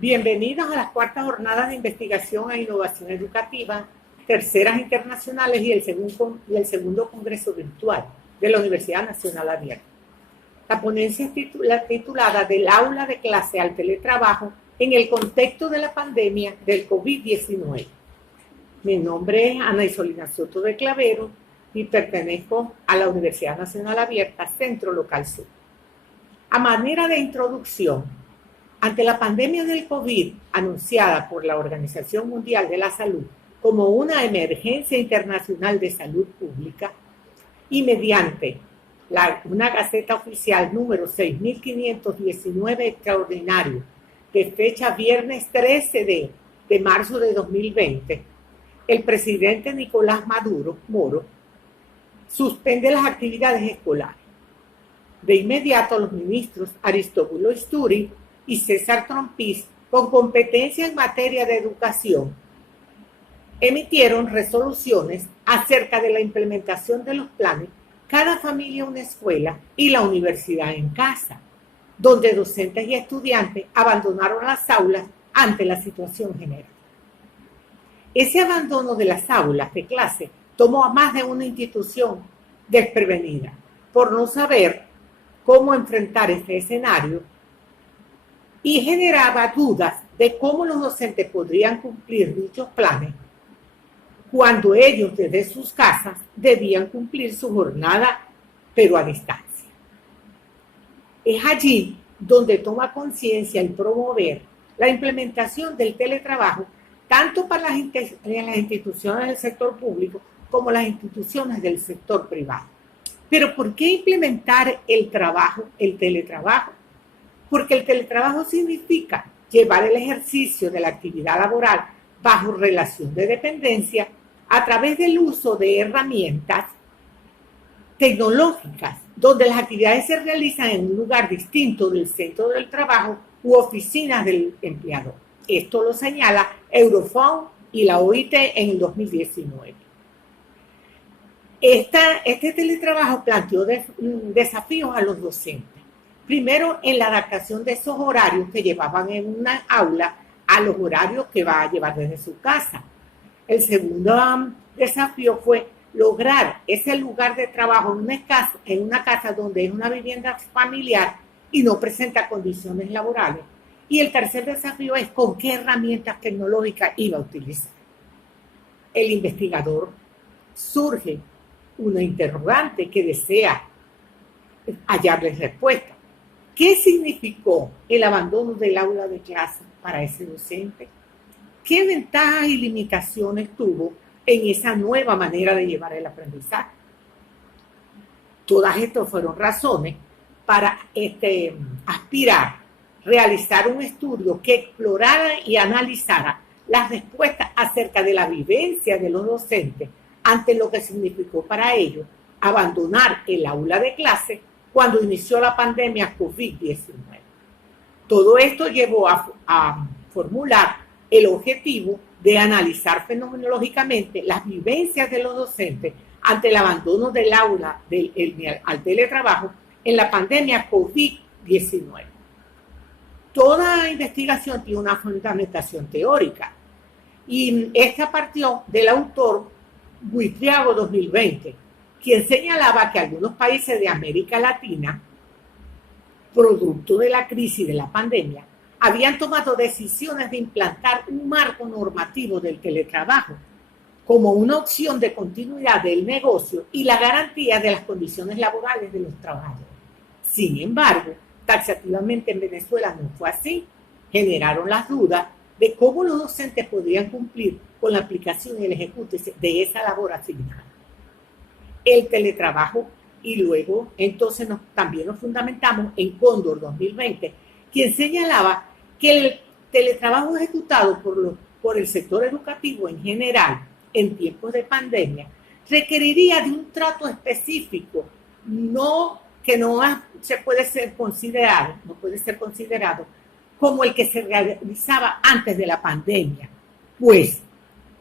Bienvenidos a las cuartas jornadas de investigación e innovación educativa, terceras internacionales y el segundo congreso virtual de la Universidad Nacional Abierta. La ponencia es titulada Del aula de clase al teletrabajo en el contexto de la pandemia del COVID-19. Mi nombre es Ana Isolina Soto de Clavero y pertenezco a la Universidad Nacional Abierta, Centro Local Sur. A manera de introducción, ante la pandemia del COVID, anunciada por la Organización Mundial de la Salud como una emergencia internacional de salud pública, y mediante una Gaceta Oficial número 6519 extraordinario, de fecha viernes 13 de marzo de 2020, el presidente Nicolás Moro suspende las actividades escolares. De inmediato, los ministros Aristóbulo Istúriz y César Trompis, con competencia en materia de educación, emitieron resoluciones acerca de la implementación de los planes Cada familia una escuela y la universidad en casa, donde docentes y estudiantes abandonaron las aulas ante la situación general. Ese abandono de las aulas de clase tomó a más de una institución desprevenida por no saber cómo enfrentar este escenario y generaba dudas de cómo los docentes podrían cumplir dichos planes cuando ellos desde sus casas debían cumplir su jornada, pero a distancia. Es allí donde toma conciencia y promover la implementación del teletrabajo tanto para las instituciones del sector público como las instituciones del sector privado. Pero ¿por qué implementar el teletrabajo? Porque el teletrabajo significa llevar el ejercicio de la actividad laboral bajo relación de dependencia a través del uso de herramientas tecnológicas, donde las actividades se realizan en un lugar distinto del centro del trabajo u oficinas del empleador. Esto lo señala Eurofound y la OIT en el 2019. Este teletrabajo planteó desafíos a los docentes. Primero, en la adaptación de esos horarios que llevaban en una aula a los horarios que va a llevar desde su casa. El segundo desafío fue lograr ese lugar de trabajo en una casa donde es una vivienda familiar y no presenta condiciones laborales. Y el tercer desafío es con qué herramientas tecnológicas iba a utilizar. El investigador surge una interrogante que desea hallarles respuesta. ¿Qué significó el abandono del aula de clase para ese docente? ¿Qué ventajas y limitaciones tuvo en esa nueva manera de llevar el aprendizaje? Todas estas fueron razones para aspirar, realizar un estudio que explorara y analizara las respuestas acerca de la vivencia de los docentes ante lo que significó para ellos abandonar el aula de clase cuando inició la pandemia COVID-19. Todo esto llevó a formular el objetivo de analizar fenomenológicamente las vivencias de los docentes ante el abandono del aula al teletrabajo en la pandemia COVID-19. Toda investigación tiene una fundamentación teórica y esta partió del autor Buitriago 2020, quien señalaba que algunos países de América Latina, producto de la crisis de la pandemia, habían tomado decisiones de implantar un marco normativo del teletrabajo como una opción de continuidad del negocio y la garantía de las condiciones laborales de los trabajadores. Sin embargo, taxativamente en Venezuela no fue así. Generaron las dudas de cómo los docentes podrían cumplir con la aplicación y el ejecute de esa labor asignada. El teletrabajo, y luego entonces también nos fundamentamos en Cóndor 2020, quien señalaba que el teletrabajo ejecutado por el sector educativo en general en tiempos de pandemia requeriría de un trato específico, no puede ser considerado como el que se realizaba antes de la pandemia, pues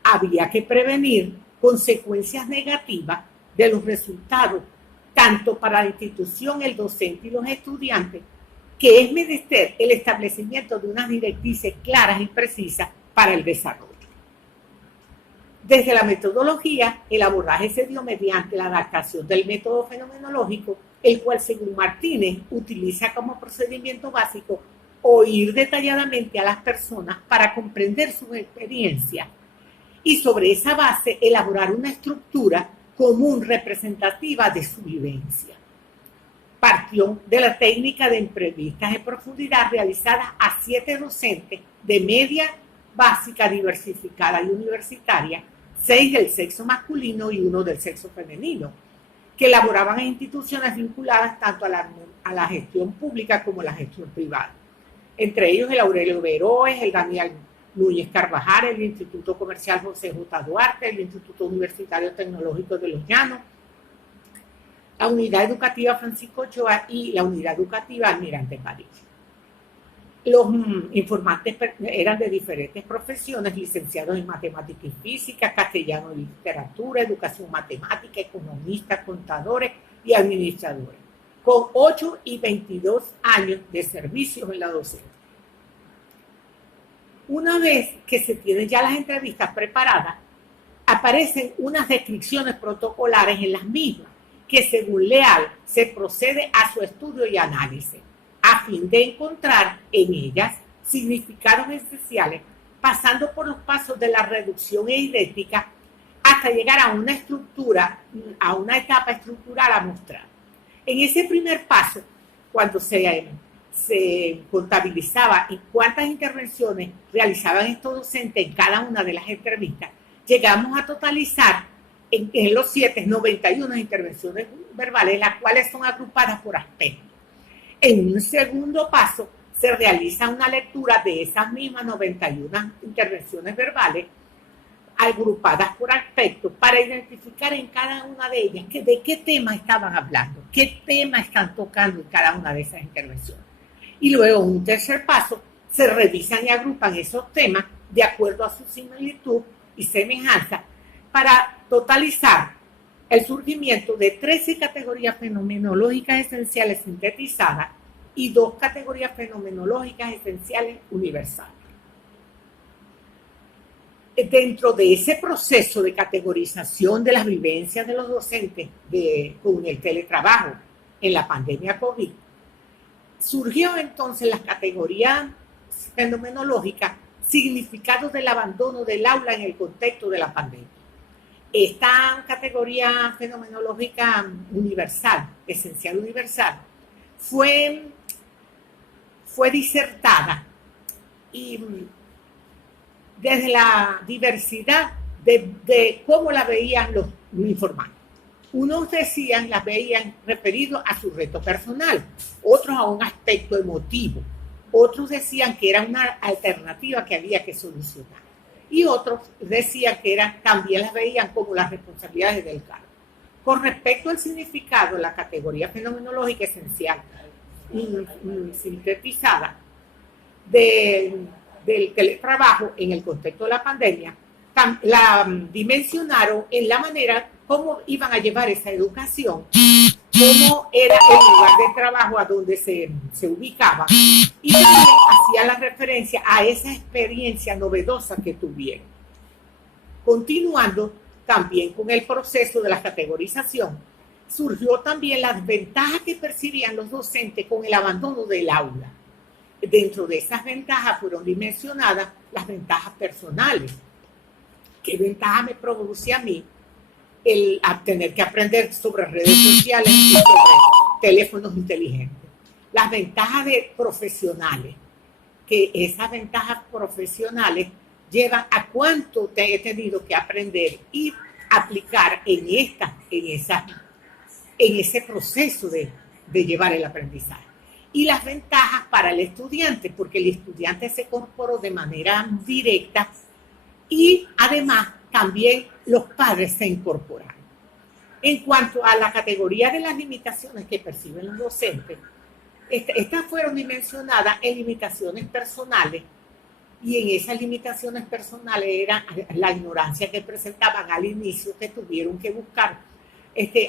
había que prevenir consecuencias negativas de los resultados, tanto para la institución, el docente y los estudiantes, que es menester el establecimiento de unas directrices claras y precisas para el desarrollo. Desde la metodología, el abordaje se dio mediante la adaptación del método fenomenológico, el cual, según Martínez, utiliza como procedimiento básico oír detalladamente a las personas para comprender sus experiencias y sobre esa base elaborar una estructura común representativa de su vivencia. Partió de la técnica de entrevistas en profundidad realizadas a 7 docentes de media básica diversificada y universitaria, 6 del sexo masculino y 1 del sexo femenino, que elaboraban en instituciones vinculadas tanto a la gestión pública como a la gestión privada. Entre ellos el Aurelio Veroes, el Daniel Núñez Carvajal, el Instituto Comercial José J. Duarte, el Instituto Universitario Tecnológico de Los Llanos, la Unidad Educativa Francisco Ochoa y la Unidad Educativa Almirante París. Los informantes eran de diferentes profesiones, licenciados en matemática y física, castellano y literatura, educación matemática, economistas, contadores y administradores, con 8 y 22 años de servicio en la docencia. Una vez que se tienen ya las entrevistas preparadas, aparecen unas descripciones protocolares en las mismas, que según Leal se procede a su estudio y análisis, a fin de encontrar en ellas significados esenciales, pasando por los pasos de la reducción eidética hasta llegar a una estructura, a una etapa estructural a mostrar. En ese primer paso, cuando se contabilizaba en cuántas intervenciones realizaban estos docentes en cada una de las entrevistas, llegamos a totalizar en los 7, 91 intervenciones verbales, las cuales son agrupadas por aspectos. En un segundo paso, se realiza una lectura de esas mismas 91 intervenciones verbales, agrupadas por aspectos, para identificar en cada una de ellas de qué tema estaban hablando, qué tema están tocando en cada una de esas intervenciones. Y luego, en un tercer paso, se revisan y agrupan esos temas de acuerdo a su similitud y semejanza para totalizar el surgimiento de 13 categorías fenomenológicas esenciales sintetizadas y 2 categorías fenomenológicas esenciales universales. Dentro de ese proceso de categorización de las vivencias de los docentes con el teletrabajo en la pandemia COVID, surgió entonces la categoría fenomenológica, significado del abandono del aula en el contexto de la pandemia. Esta categoría fenomenológica universal, esencial universal, fue disertada y desde la diversidad de cómo la veían los informantes. Unos las veían referidos a su reto personal, otros a un aspecto emotivo, otros decían que era una alternativa que había que solucionar. Y otros decían que también las veían como las responsabilidades del cargo. Con respecto al significado, la categoría fenomenológica esencial sintetizada del teletrabajo en el contexto de la pandemia, la dimensionaron en la manera cómo iban a llevar esa educación, cómo era el lugar de trabajo a donde se ubicaba, y también hacía la referencia a esa experiencia novedosa que tuvieron. Continuando también con el proceso de la categorización, surgió también las ventajas que percibían los docentes con el abandono del aula. Dentro de esas ventajas fueron dimensionadas las ventajas personales. ¿Qué ventaja me produce a mí el tener que aprender sobre redes sociales y sobre teléfonos inteligentes? Las ventajas profesionales, que esas ventajas profesionales llevan a cuánto he tenido que aprender y aplicar en ese proceso de llevar el aprendizaje. Y las ventajas para el estudiante, porque el estudiante se incorporó de manera directa y además también los padres se incorporaron. En cuanto a la categoría de las limitaciones que perciben los docentes, estas fueron dimensionadas en limitaciones personales, y en esas limitaciones personales era la ignorancia que presentaban al inicio, que tuvieron que buscar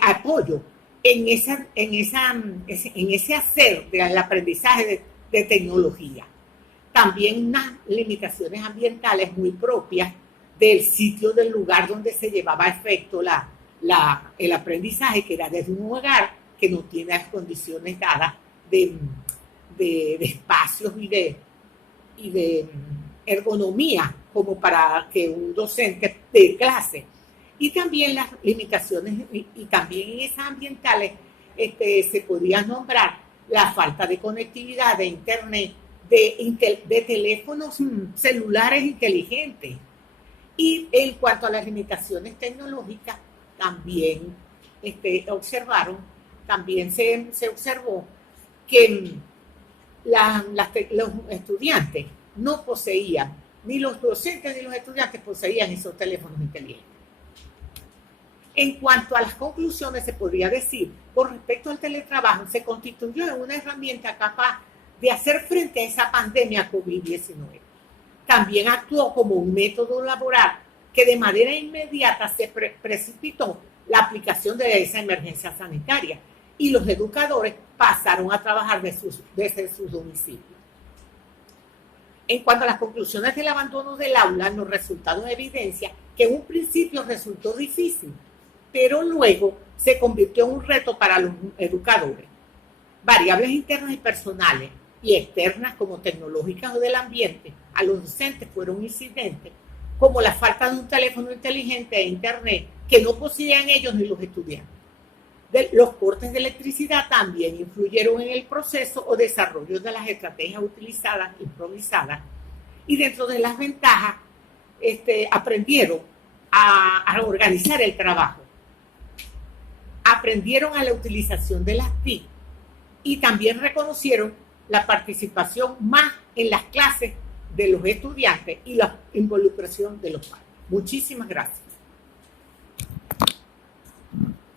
apoyo en ese hacer del aprendizaje de tecnología. También unas limitaciones ambientales muy propias del sitio, del lugar donde se llevaba a efecto el aprendizaje, que era desde un hogar que no tiene las condiciones dadas de espacios y de ergonomía como para que un docente de clase. Y también las limitaciones, y también en esas ambientales se podía nombrar la falta de conectividad, de internet, de teléfonos celulares inteligentes. Y en cuanto a las limitaciones tecnológicas, también también se observó que los estudiantes no poseían, ni los docentes ni los estudiantes poseían esos teléfonos inteligentes. En cuanto a las conclusiones, se podría decir, con respecto al teletrabajo, se constituyó en una herramienta capaz de hacer frente a esa pandemia COVID-19. También actuó como un método laboral que de manera inmediata se precipitó la aplicación de esa emergencia sanitaria y los educadores pasaron a trabajar desde sus domicilios. En cuanto a las conclusiones del abandono del aula, los resultados evidencian que en un principio resultó difícil, pero luego se convirtió en un reto para los educadores. Variables internas y personales y externas como tecnológicas o del ambiente a los docentes fueron incidentes, como la falta de un teléfono inteligente e internet que no poseían ellos ni los estudiantes. Los cortes de electricidad también influyeron en el proceso o desarrollo de las estrategias utilizadas, improvisadas, y dentro de las ventajas aprendieron a organizar el trabajo, aprendieron a la utilización de las TIC y también reconocieron la participación más en las clases de los estudiantes y la involucración de los padres. Muchísimas gracias.